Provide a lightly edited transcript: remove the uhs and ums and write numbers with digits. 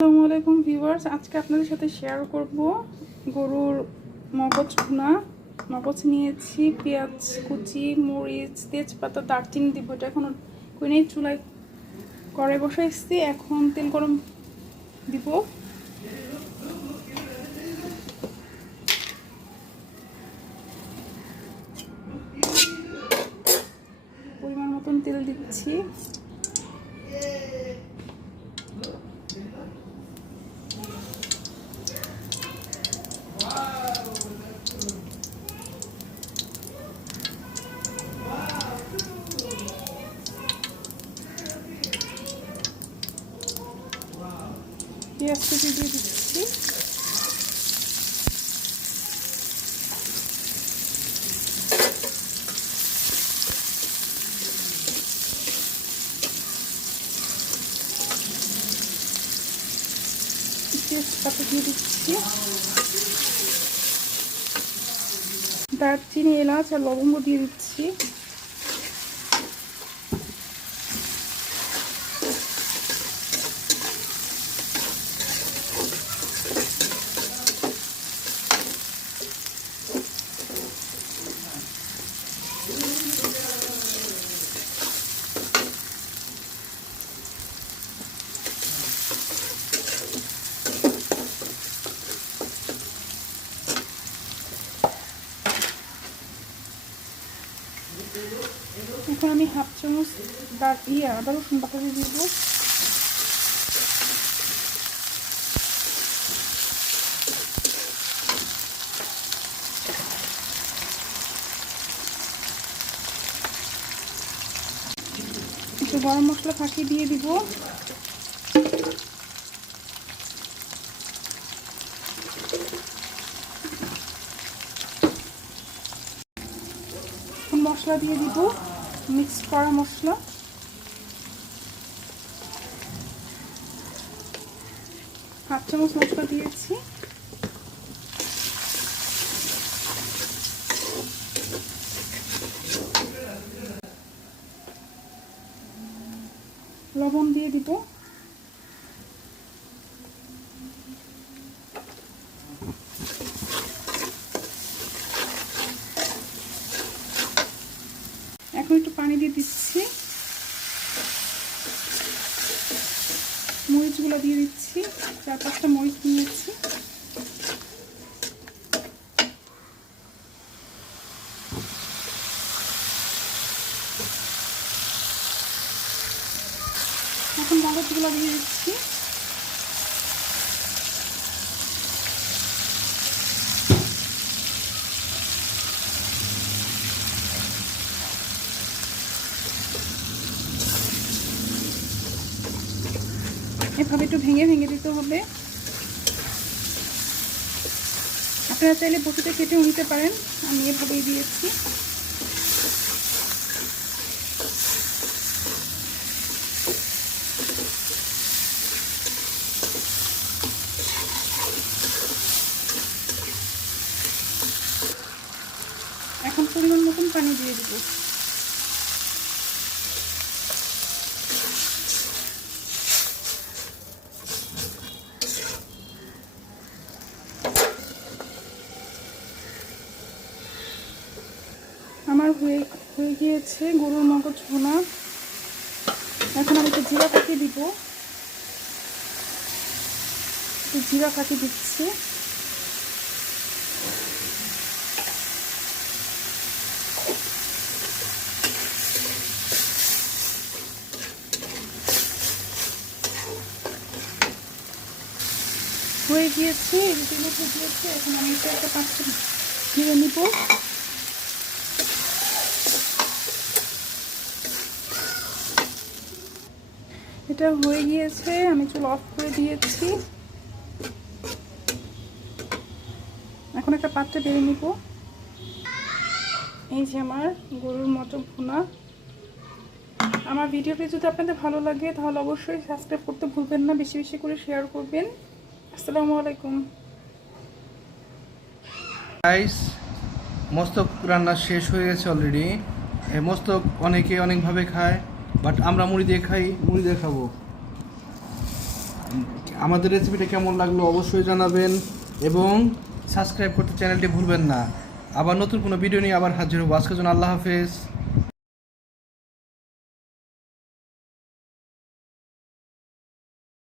আসসালামু আলাইকুম ভিউয়ার্স, আজকে আপনাদের সাথে শেয়ার করব গরুর মগজ ভুনা। মগজ নিয়েছি, পেঁয়াজ কুচি, মরিচ, তেজপাতা, দারচিনি দিব। এটা এখন কইনেই চুলায় কড়াই বসাইছি, এখন তেল গরম দিব। পরিমাণ মতন তেল দিচ্ছি। পেঁয়াজ কুচি দিয়ে দিচ্ছি। তেজপাতা দিয়ে দিচ্ছি। দারচিনি, এলাচ আর লবঙ্গ দিয়ে দিচ্ছি। এখন আমি হাফ চামচ আদা রসুন বাটা দিয়ে দিব। একটু গরম মশলা ফাঁকি দিয়ে দিব। মশলা দিয়ে দিব, মিক্স করা মশলা। হাফ চামচ মশলা দিয়েছি। লবণ দিয়ে দিব। এখন একটু পানি দিয়ে দিচ্ছি। মরিচগুলো দিয়ে দিচ্ছি, 4-5টা মরিচ নিয়েছি। এখন মগজগুলো দিয়ে দিচ্ছি। এভাবে একটু ভেঙে ভেঙে দিতে হবে। আপনারা চাইলে বটিতে কেটেও নিতে পারেন, আমি এভাবেই দিয়েছি। এখন পরিমাণ মতন পানি দিয়ে দিব। আমার হয়ে গিয়েছে গরুর মগজ ভুনা। এখন আমি একটু জিরা ফাঁকি দিব। জিরা ফাঁকি দিচ্ছি। হয়ে গিয়েছে, রুটি দিয়েছে। এখন আমি এটা একটা পাত্রে দিয়ে নিব। এটা হয়ে গিয়েছে, আমি চুলা অফ করে দিয়েছি। এখন একটা পাত্রে বেড়ে নিব। এই যে আমার গরুর মটর ভুনা। আমার ভিডিওটি যদি আপনাদের ভালো লাগে তাহলে অবশ্যই সাবস্ক্রাইব করতে ভুলবেন না, বেশি বেশি করে শেয়ার করবেন। আসসালামু আলাইকুম গাইস, মস্তক রান্না শেষ হয়ে গেছে অলরেডি। এই মস্তক অনেকে অনেকভাবে খায়, বাট আমরা মুড়ি দিয়ে খাই। মুড়ি দিয়ে খাবো। আমাদের রেসিপিটা কেমন লাগলো অবশ্যই জানাবেন এবং সাবস্ক্রাইব করতে চ্যানেলটি ভুলবেন না। আবার নতুন কোনো ভিডিও নিয়ে আবার হাজির হবো। আজকের জন্য আল্লাহ হাফেজ।